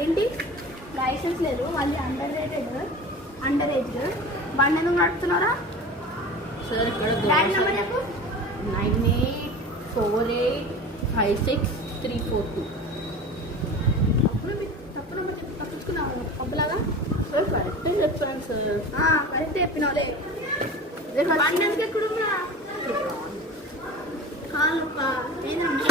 ఏంటి లైసెన్స్ లేదు, వాళ్ళు అండర్ ఏజ్ బండి ఎందుకు నడుపుతున్నారా? సార్ ఇక్కడ డాడీ నెంబర్ చెప్పు. 984856 అప్పుడు మీకు తప్పు నెంబర్ చెప్పి తప్పించుకున్నావు పబ్బలాగా. సార్ కరెక్టే చెప్పాను సార్. కరెక్ట్ చెప్పినావులే. బండి ఎందుకు ఎక్కడున్నా కాలు ఏదన్నా